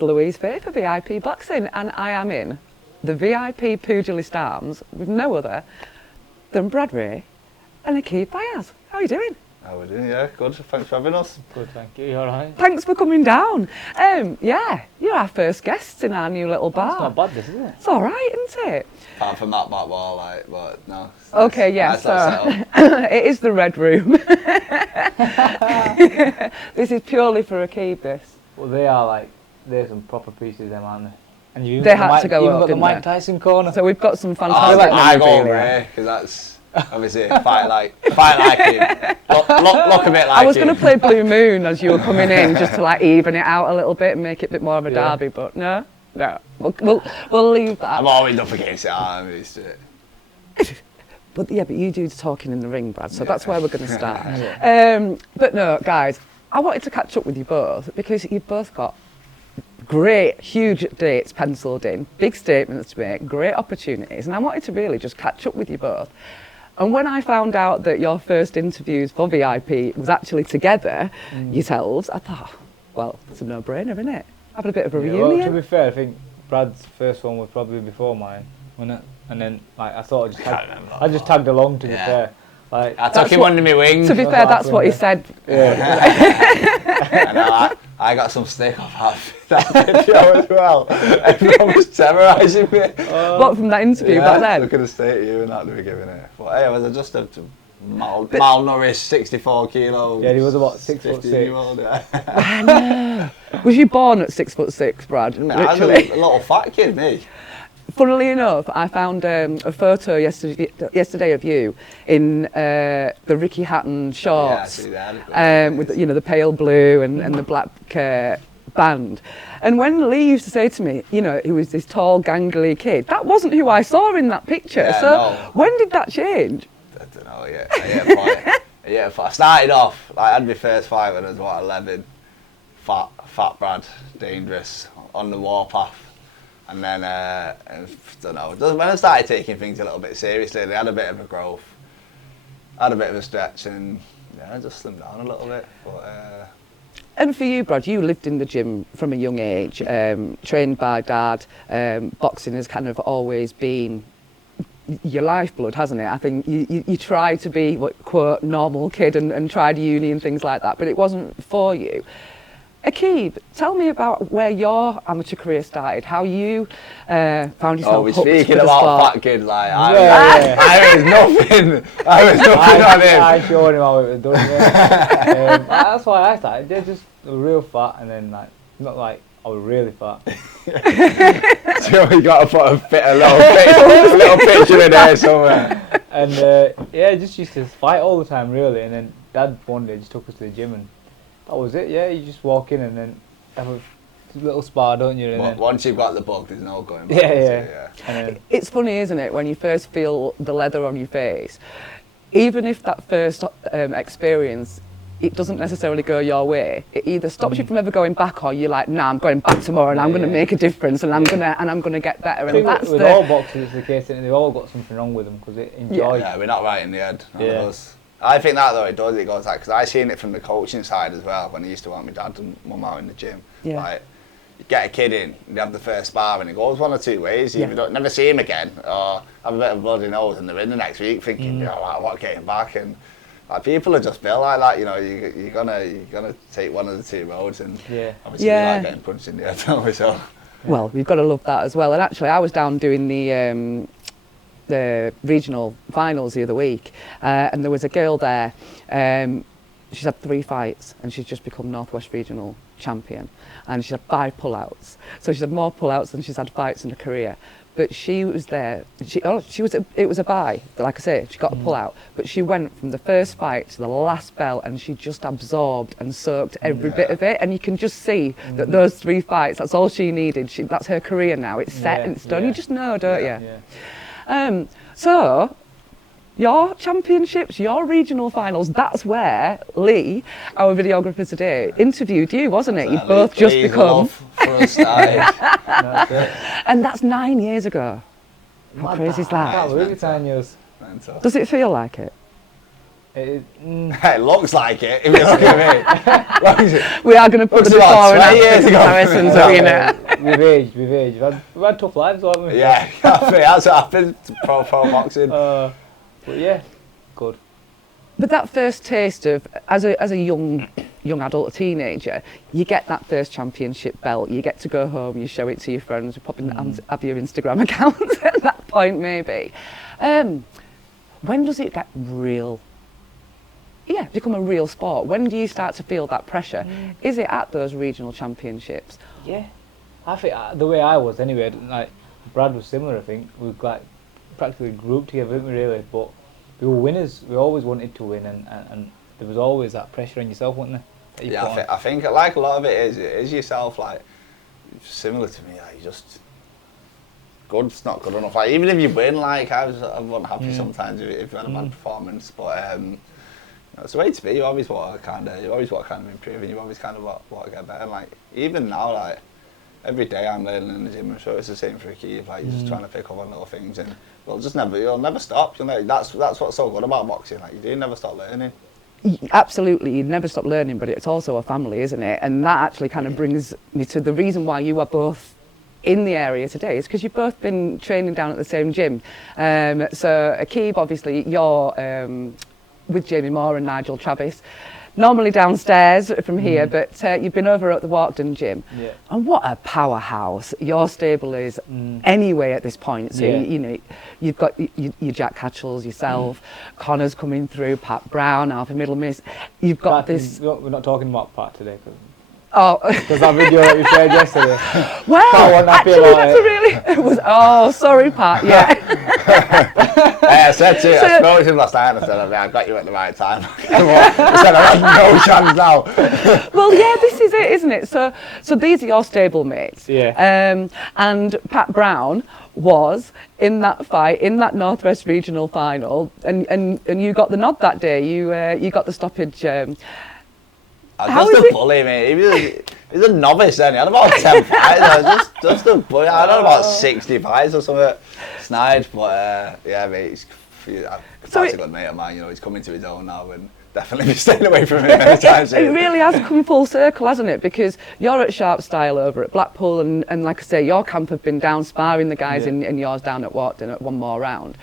It's Louise Faye for VIP Boxing, and I am in the VIP Pugilist Arms with no other than Brad Ray and Aqib Fiaz. How are you doing? How are we doing? Yeah, good. Thanks for having us. Good, thank you. You all right? Thanks for coming down. Yeah, you're our first guests in our new little bar. It's not bad, this, is it? It's all right, isn't it? Apart from that back wall, like, but no. Okay, yeah, nice so it is the red room. This is purely for Aqib, this. Well, they are like, they're some proper pieces, them, aren't they? And you They had to go you've up, got the didn't Mike they? Tyson corner. So we've got some I fantastic go memorabilia. Ray, because that's obviously fight like him. Look a bit like I was him. going to play Blue Moon as you were coming in, just to like even it out a little bit and make it a bit more of a derby, but no. We'll leave that. I'm always up against it. I'm used to it. But you do the talking in the ring, Brad, so that's where we're going to start. Yeah. But no, guys, I wanted to catch up with you both because you've both got great, huge dates penciled in, big statements to make, great opportunities, and I wanted to really just catch up with you both. And when I found out that your first interviews for VIP was actually together, yourselves, I thought, well, it's a no-brainer, isn't it? Having a bit of a reunion. Well, to be fair, I think Brad's first one was probably before mine, wasn't it? And then, like, I thought I just tagged along, to be fair. Like, I took him under my wing. To be fair, that's what he said. Yeah. I got some stick off that video as well. Everyone was terrorising me. What, from that interview back then? Look at the state of you and that they were giving it. But hey, I was just a malnourished 64 kilos. Yeah, he was about 6'6". 15-year-old, yeah. I know. Was you born at 6'6", Brad? I was a little fat kid, me. Funnily enough, I found a photo yesterday of you in the Ricky Hatton shorts, with the pale blue and the black band. And when Lee used to say to me, he was this tall, gangly kid, that wasn't who I saw in that picture. Yeah, so no. When did that change? I don't know. Yeah, I started off. I had my first fight when I was 11. Fat Brad, dangerous, on the warpath. And then, I don't know, when I started taking things a little bit seriously, they had a bit of a growth, had a bit of a stretch, and I just slimmed down a little bit. But, And for you, Brad, you lived in the gym from a young age, trained by Dad. Boxing has kind of always been your lifeblood, hasn't it? I think you tried to be, quote, normal kid and tried uni and things like that, but it wasn't for you. Aqib, tell me about where your amateur career started, how you found yourself hooked speaking to the about sport. fat kids, like, Yeah. I was nothing. I was nothing on him. I showed him how it was done, yeah. That's why I started. They're just real fat, and then, like, not like I was really fat. So we got to put a little picture in there somewhere. And, just used to fight all the time, really, and then Dad one day just took us to the gym, and that was it, yeah. You just walk in and then have a little spar, don't you? And then, once you've got the bug, there's no going back. Yeah. It's funny, isn't it, when you first feel the leather on your face, even if that first experience, it doesn't necessarily go your way, it either stops you from ever going back, or you're like, nah, I'm going back tomorrow and I'm going to make a difference and I'm going to get better. I think with all boxers, it's the case that they've all got something wrong with them because they enjoy. Yeah, we're not right in the head. None of us. I think that though it goes like, because I seen it from the coaching side as well when I used to want my dad and mum out in the gym. Yeah. Like, you get a kid in, you have the first spar and it goes one or two ways. You either never see him again or have a bit of bloody nose and they're in the next week thinking, what, getting back? And like, people are just built like that, you're gonna take one of the two roads, and obviously we like getting punched in the head, don't we? So. Well, you've got to love that as well. And actually, I was down doing the regional finals the other week, and there was a girl there. She's had 3 fights and she's just become Northwest Regional champion, and she's had 5 pullouts. So she's had more pullouts than she's had fights in her career. But she was there. It was a bye. Like I say, she got a pullout, but she went from the first fight to the last bell, and she just absorbed and soaked every bit of it. And you can just see that those 3 fights, that's all she needed. That's her career now. It's set and it's done. You just know, don't you? Yeah. So, your championships, your regional finals, that's where Lee, our videographer today, interviewed you, wasn't it? You've both just become... And that's 9 years ago. How crazy is that? Really 10 years. Does it feel like it? It looks like it, if you look at me. We are going to put the before and after comparisons, you know. We've aged. We've had tough lives, haven't we? Yeah, that's what happened to pro boxing. But yeah, good. But that first taste of, as a young adult, a teenager, you get that first championship belt, you get to go home, you show it to your friends, you probably have your Instagram account at that point maybe. When does it get become a real sport? When do you start to feel that pressure? Is it at those regional championships? Yeah, I think the way I was anyway, like Brad was similar, I think. We like practically grew up together, didn't we really? But we were winners, we always wanted to win, and there was always that pressure on yourself, wasn't there? Yeah, I think like a lot of it is yourself, like, similar to me, like, you just, good's not good enough. Like, even if you win, like, I wasn't happy sometimes if you had a bad performance, but it's the way to be. You always want to kind of improve, and you always kind of want to get better. And, like, even now, like, every day I'm learning in the gym. I'm sure it's the same for Aqib. Like, you're just trying to pick up on little things, and you'll never stop. You know, that's what's so good about boxing. Like, you do never stop learning. Absolutely, you never stop learning, but it's also a family, isn't it? And that actually kind of brings me to the reason why you are both in the area today is because you've both been training down at the same gym. So Aqib, obviously, you're with Jamie Moore and Nigel Travis, normally downstairs from here, but you've been over at the Walkden gym. Yeah. And what a powerhouse your stable is anyway at this point. So, you know, you've got your Jack Hatchells, yourself, Connor's coming through, Pat Brown, Alfie Middlemiss. You've got this... We're not talking about Pat today. Because that video that we shared yesterday. Well, actually, that's a really... It was, sorry, Pat, I said to you, I spoke to him last night and I said, I've got you at the right time. I said, I have no chance now. Well, yeah, this is it, isn't it? So these are your stable mates. Yeah. And Pat Brown was in that fight, in that Northwest Regional final, and you got the nod that day. You got the stoppage... just a bully, mate. He was a novice then. He had about 10 fights. Just a bully. I had about 60 fights or something. Snide, but yeah, mate. He's a good mate of mine. You know, he's coming to his own now, and definitely be staying away from him anytime soon. It really has come full circle, hasn't it? Because you're at Sharp Style over at Blackpool, and like I say, your camp have been down sparring the guys, and yours down at Walkden at one more round.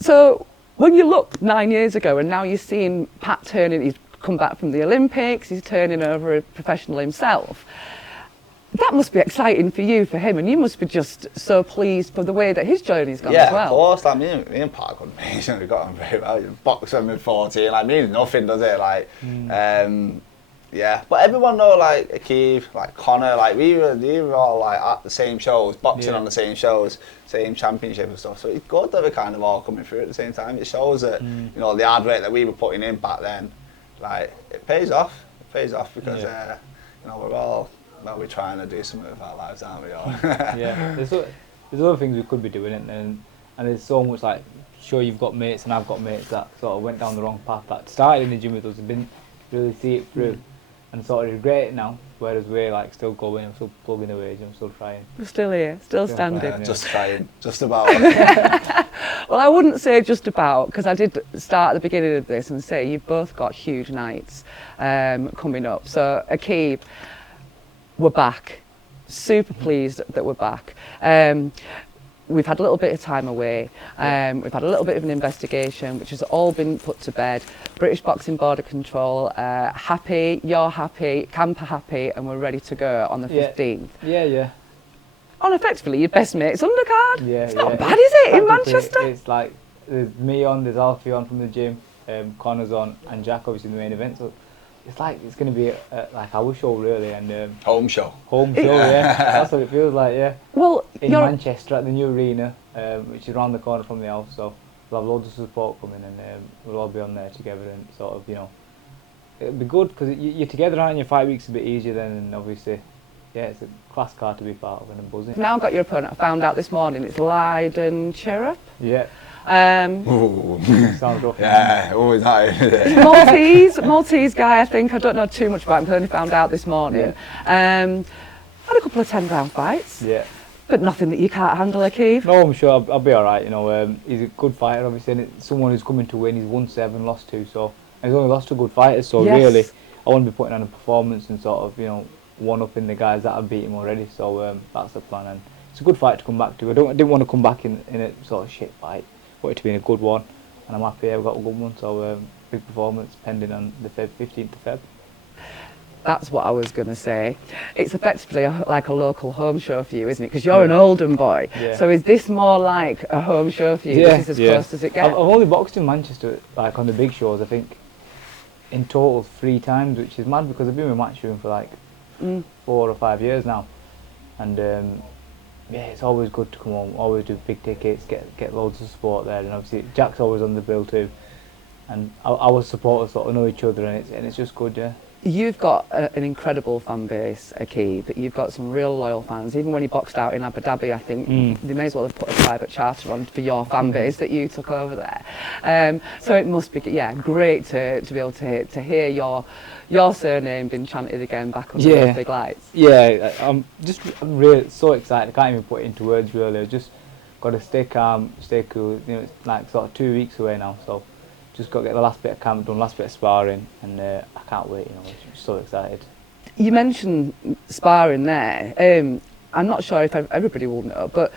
So when you look 9 years ago, and now you're seeing Pat turning, he's come back from the Olympics, he's turning over a professional himself. That must be exciting for you, for him, and you must be just so pleased for the way that his journey's gone as well. Yeah, of course. Like, me and Pat got amazing. We got on very well. Boxing with 14, like, means nothing, does it? Like, yeah. But everyone know, like, Aqib, like Connor, like, we were all like at the same shows, boxing on the same shows, same championship and stuff. So it's good that we're kind of all coming through at the same time. It shows that you know, the hard work that we were putting in back then, like, it pays off. It pays off because you know, we're trying to do something with our lives, aren't we all? Yeah, there's other things we could be doing, and there's so much, like, sure, you've got mates and I've got mates that sort of went down the wrong path, that started in the gym with us and didn't really see it through, and sort of regret it now, whereas we're like still going, I'm still plugging away, I'm still trying. We're still here, still standing. Just trying, just about. Well, I wouldn't say just about, because I did start at the beginning of this and say you've both got huge nights coming up. So Aqib, we're back. Super pleased that we're back. We've had a little bit of time away. We've had a little bit of an investigation, which has all been put to bed. British Boxing Border Control, happy, you're happy, camp are happy, and we're ready to go on the 15th. Yeah. On effectively your best mate's undercard. Yeah, it's not bad, is it, in Manchester? It's like, there's me on, there's Alfie on from the gym, Connor's on, and Jack obviously in the main event. So it's like it's going to be like our show really, and home show. Yeah. That's what it feels like, yeah. Well, in Manchester at the new arena, which is around the corner from the house, so we'll have loads of support coming, and we'll all be on there together, and sort of, you know, it'll be good because you're together, aren't you? 5 weeks is a bit easier then, and obviously, yeah, it's a class card to be part of, and I'm buzzing. Now got your opponent. I found out this morning it's Lydon Cherub. Yeah. Sounds rough. Yeah, always that. Maltese guy, I think. I don't know too much about him, I only found out this morning. Yeah. Had a couple of 10-round fights. Yeah. But nothing that you can't handle, Aqib. No, I'm sure I'll be all right. You know, he's a good fighter, obviously, and it's someone who's coming to win. He's won 7, lost 2, so and he's only lost to good fighters. So Yes. really, I want to be putting on a performance and sort of, you know, one-upping the guys that have beat him already. So that's the plan, and it's a good fight to come back to. I didn't want to come back in a sort of shit fight. I wanted to be in a good one, and I'm happy I've got a good one. So big performance pending on the 15th of Feb. That's what I was going to say. It's effectively like a local home show for you, isn't it? Because you're an Oldham boy. Yeah. So is this more like a home show for you? Yeah, This is as close as it gets? I've only boxed in Manchester, like on the big shows, I think, in total 3 times, which is mad because I've been with Matchroom for like 4 or 5 years now. And yeah, it's always good to come home, always do big tickets, get loads of support there. And obviously Jack's always on the bill too. And our supporters sort of know each other, and it's just good, yeah. You've got an incredible fan base, Aqib. You've got some real loyal fans. Even when you boxed out in Abu Dhabi, I think they may as well have put a private charter on for your fan base that you took over there. So it must be, yeah, great to be able to hear your surname being chanted again back under those big lights. Yeah, I'm really so excited. I can't even put it into words really. I just got to stay calm, stay cool. You know, it's like sort of 2 weeks away now, so just got to get the last bit of camp done, last bit of sparring, and I can't wait. You know, I'm so excited. You mentioned sparring there. I'm not sure if everybody will know, but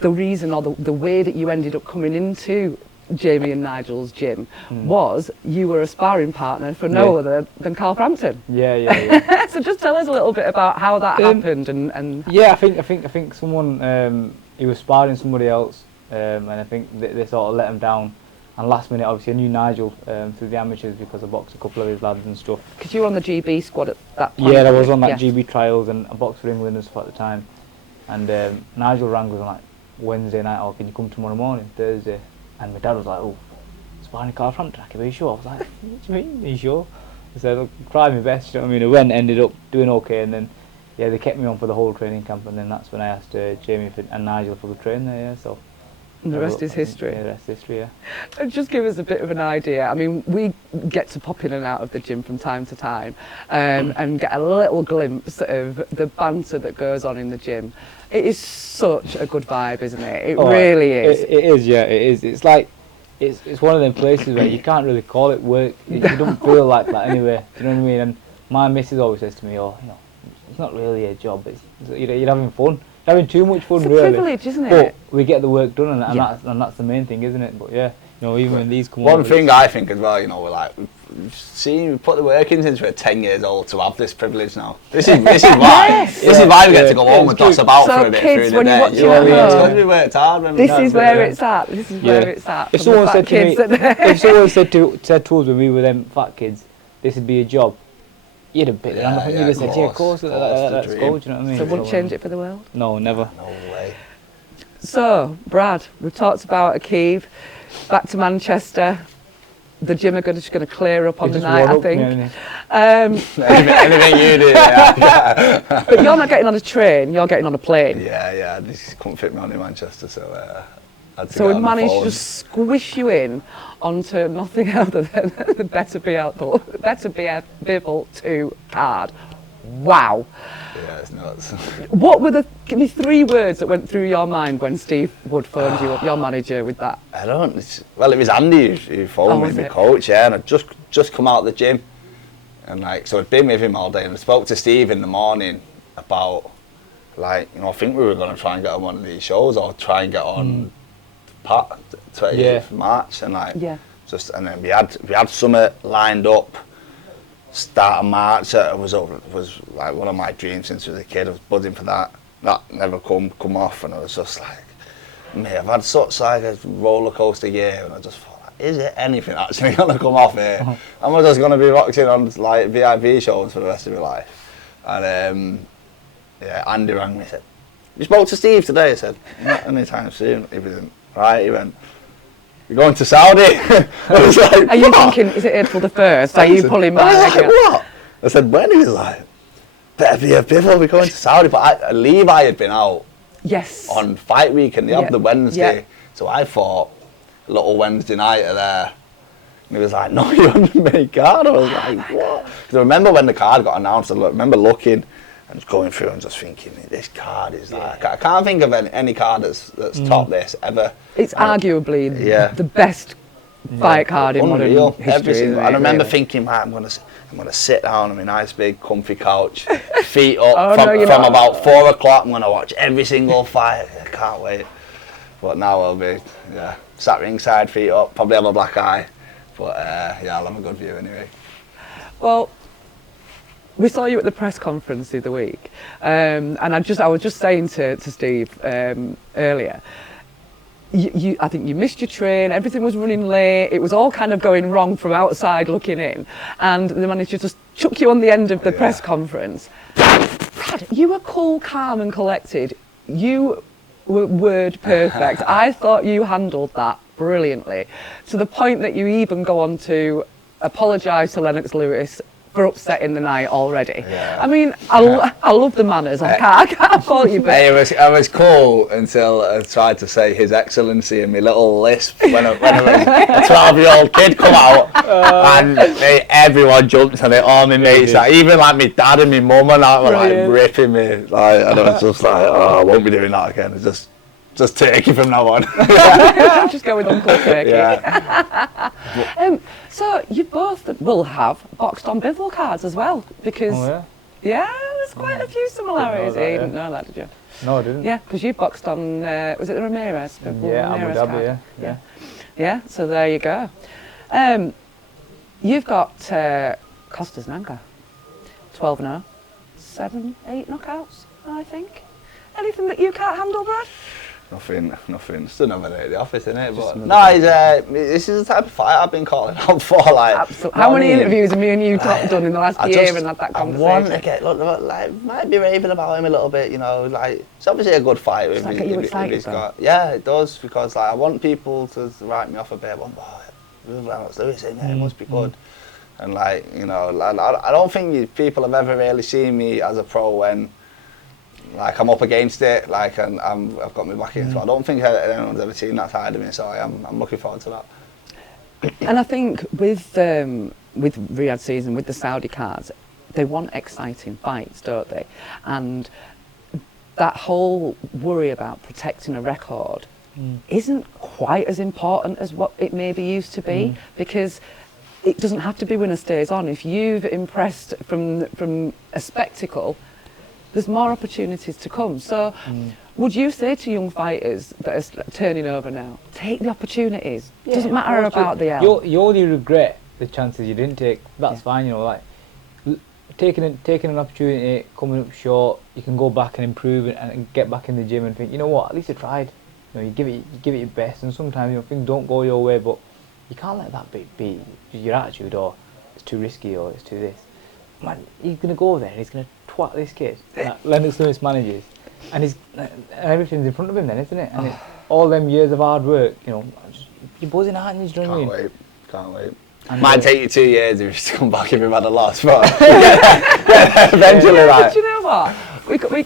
the reason or the way that you ended up coming into Jamie and Nigel's gym was you were a sparring partner for no other than Carl Frampton. Yeah. So just tell us a little bit about how that happened and. Yeah, I think someone he was sparring somebody else, and I think they sort of let him down. And last minute, obviously, I knew Nigel through the amateurs because I boxed a couple of his lads and stuff. Because you were on the GB squad at that point. Yeah, I was on that GB trials, and I boxed for England and stuff at the time. And Nigel rang us on like Wednesday night, "Oh, can you come tomorrow morning, Thursday?" And my dad was like, "Oh, sparring Carl Frampton, are you sure?" I was like, "What do you mean, are you sure?" I said, "I'll try my best," you know what I mean? I went, ended up doing okay, and then yeah, they kept me on for the whole training camp, and then that's when I asked Jamie and Nigel for the train there, yeah, so. And the rest is history. Yeah, the rest is history, yeah. And just give us a bit of an idea. I mean, we get to pop in and out of the gym from time to time and get a little glimpse of the banter that goes on in the gym. It is such a good vibe, isn't it? It really is. It is, yeah, it is. It's like, it's one of them places where you can't really call it work. You don't feel like that anyway. Do you know what I mean? And my missus always says to me, "Oh, you know, it's not really a job. You're having fun. Having too much fun, it's a really. Privilege, isn't it? But we get the work done, and that's the main thing, isn't it? But yeah, you know, even when these come One thing I think as well, you know, we're like, we put the work in since we're 10 years old to have this privilege now. This is why. This is why we get to go home and toss about for a bit kids, through when the you're day. watching You know what I mean? at It's home, because we worked hard. This is where it's at. This is where it's at. If someone said to me, if someone said to us when we were them fat kids, this would be a job, you'd have picked it. And I think you'd have said, "Yeah, of course, let's go." Do you know what I mean? So wouldn't change it for the world? No, never. No way. So, Brad, we've talked about Aqib, back to Manchester. The gym are just going to clear up on the night, I think. Anything you do, yeah. But you're not getting on a train, you're getting on a plane. Yeah, this couldn't fit me on in Manchester, so I had to So get we on the managed phone. to squish you in onto nothing other than the Beterbiev Bivol 2 card. Wow. Yeah, it's nuts. Give me 3 words that went through your mind when Steve Wood phoned you up, your manager, with that? I don't. Well, it was Andy who phoned me, my coach, yeah, and I'd just come out of the gym, and like, so I'd been with him all day, and I spoke to Steve in the morning about, like, you know, I think we were going to try and get on one of these shows or try and get on Pat 28th March, and like, and then we had summer lined up. Start of March, it was like one of my dreams since I was a kid. I was buzzing for that. That never come off, and I was just like, mate, I've had such like a roller coaster year, and I just thought, like, is it anything actually gonna come off here? Am I just gonna be boxing on like VIP shows for the rest of my life? And yeah, Andy rang me and said, "You spoke to Steve today?" I said, "Not anytime soon." He didn't. Right, he went, "You're going to Saudi?" I was like, are you thinking, is it April the 1st? Are you pulling my leg? leg? What? I said, when? He was like, Beterbiev, we're going to Saudi. But Levi had been out on fight week, and they have the Wednesday. So I thought, a little Wednesday night there. And he was like, "No, you're on the main card." I was like, "What?" Because I remember when the card got announced, I remember looking, and going through and just thinking, this card is like, I can't think of any card that's topped this ever. It's arguably the best fight card in modern history. I remember thinking, man, I'm gonna sit down on my nice big comfy couch, feet up from about 4 o'clock. I'm gonna watch every single fight. I can't wait. But now I'll be sat ringside, feet up, probably have a black eye. But I'll have a good view anyway. Well, we saw you at the press conference the other week, and I was just saying to Steve earlier, I think you missed your train, everything was running late, it was all kind of going wrong from outside looking in, and the manager just chuck you on the end of the press conference. Brad, you were cool, calm and collected. You were word perfect. I thought you handled that brilliantly, to the point that you even go on to apologise to Lennox Lewis for upsetting the night already. I mean, I love the manners. I can't fault you. But I was cool until I tried to say His Excellency in my little lisp when a 12-year-old kid come out, and everyone jumped on it. All my mates, even like my dad and my mum and that were like ripping me. Like, and I was just like, I won't be doing that again. It's just Turkey from now on. Just go with Uncle Turkey. So you both will have boxed on Bivol cards as well, because there's quite a few similarities. You didn't know that, did you? No, I didn't. Yeah, because you boxed on, was it the Ramirez? Abu Dhabi, yeah, so there you go. You've got Costa's Nanga, 12-0, 7, 8 knockouts, I think. Anything that you can't handle, Brad? Nothing. Still never at the office, innit? But no, this is the type of fight I've been calling out for. Like, absolutely. How many interviews have me and you done in the last year and had that conversation? I want to get might be raving about him a little bit, like it's obviously a good fight. Does that get you excited? Yeah, it does, because I want people to write me off a bit. Lennox Lewis, it must be good. And I don't think people have ever really seen me as a pro when. Like, I'm up against it, and I've got my back in. So I don't think anyone's ever seen that side of me. So I'm looking forward to that. And I think with Riyadh season, with the Saudi cards, they want exciting fights, don't they? And that whole worry about protecting a record isn't quite as important as what it maybe used to be, because it doesn't have to be winner stays on. If you've impressed from a spectacle, there's more opportunities to come. So would you say to young fighters that are turning over now, take the opportunities? It doesn't matter about the L. You only regret the chances you didn't take. That's fine, like taking an opportunity, coming up short, you can go back and improve and get back in the gym and think, you know what, at least I tried. You give it your best, and sometimes things don't go your way, but you can't let that be your attitude, or it's too risky, or it's too this. Man, he's gonna go there and he's gonna twat this kid that Lennox Lewis manages, and everything's in front of him then, isn't it? And all them years of hard work, you're buzzing, aren't you? Do you know what I mean? Can't wait. Might take you 2 years if you come back if you've had a loss, but eventually, But you know what?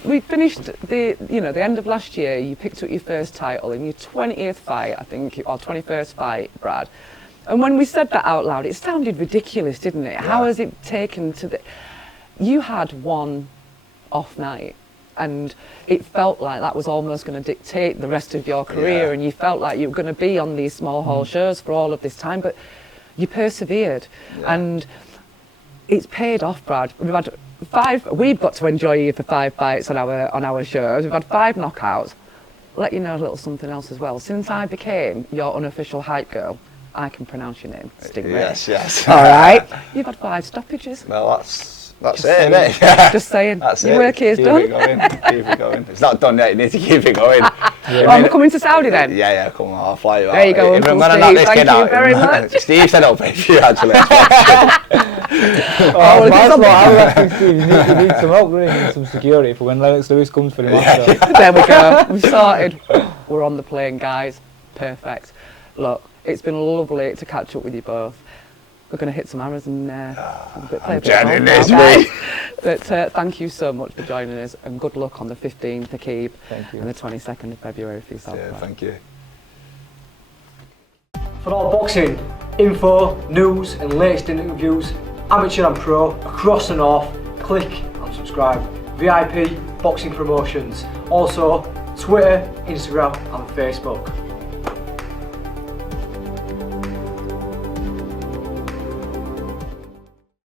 We finished the end of last year. You picked up your first title in your 20th fight, I think, or 21st fight, Brad. And when we said that out loud, it sounded ridiculous, didn't it? How has it taken to the... You had one off night, and it felt like that was almost going to dictate the rest of your career, and you felt like you were going to be on these small hall shows for all of this time, but you persevered, and it's paid off, Brad. We've got to enjoy you for 5 fights on our shows. We've had 5 knockouts. Let you know a little something else as well. Since I became your unofficial hype girl, I can pronounce your name, Stingray. Yes. All right. You've had 5 stoppages. Well, that's it, isn't it? Just saying. That's your it. work here's done. Keep it going. It's not done yet. You need to keep it going. I'm coming to Saudi then. Yeah. Come on, I'll fly you out. There you go, Uncle Steve. Thank you very much. Steve said I'll pay for you, actually. Steve, you need some help, really. You need some security for when Lennox Lewis comes for him after. There we go. We've started. We're on the plane, guys. Perfect. Look, it's been lovely to catch up with you both. We're going to hit some arrows and play a bit of golf now, guys. But thank you so much for joining us, and good luck on the 15th, Aqib, and the 22nd of February for yourself. Yeah, thank you. For all boxing info, news and latest interviews, amateur and pro, across the north, click and subscribe. VIP Boxing Promotions. Also, Twitter, Instagram and Facebook.